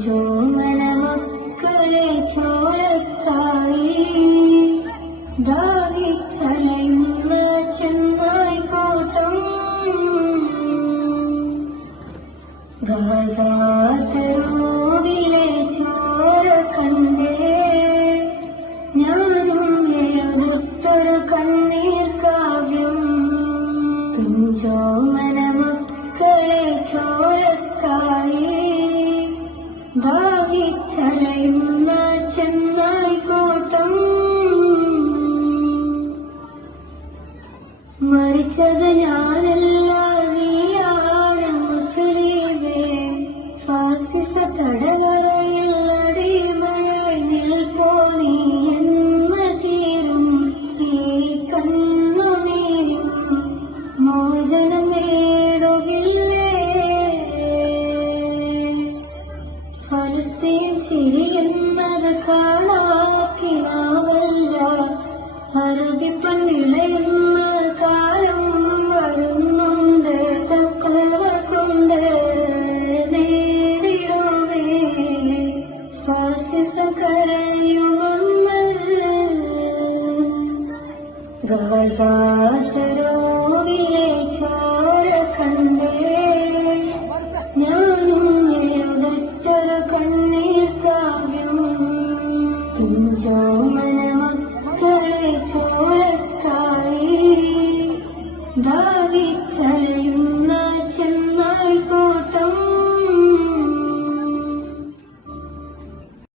പിഞ്ചോമന മക്കളെ ചോരത്തായി ദാഹിച്ചലയുന്ന ചെന്നായിക്കോട്ടം ഗാസാത്തൂവിലെ ചോര കണ്ടേ ഞാനും എഴുതുത്തൊരു കണ്ണീർ കാവ്യം. പിഞ്ചോമന മക്കളെ ചോരത്തായി ദാഹിച്ചലയുന്ന ചെന്നായിക്കോട്ടം മരിച്ചത് ഞാനല്ല നീയാണ് മുസ്ലിമേ. ഫാസിസ തടവറയിൽ അടിമയായി നിൽപ്പോ നീ എന്മ തീരും ഈ കണ്ണുനീരും മോചനം നേടുകില്ലേ. ഫലസ്തീൻ ചിരിയുന്നത് കാണാക്കിനാവല്ല അറബിപ്പന്നിളയുന്ന കാലം വരുന്നുണ്ട്. തക്കവ കൊണ്ട് നേടിടുവേ ഫാസിസം കരയുമെന്ന്. ഗാസാത്തൂവിലെ ചോര കണ്ടേ ഞാനും എഴുതട്ടൊരു കണ്ണീർ കാവ്യം. പിഞ്ചോമന മക്കളെ ചോരത്തായി ദാഹിച്ചലയും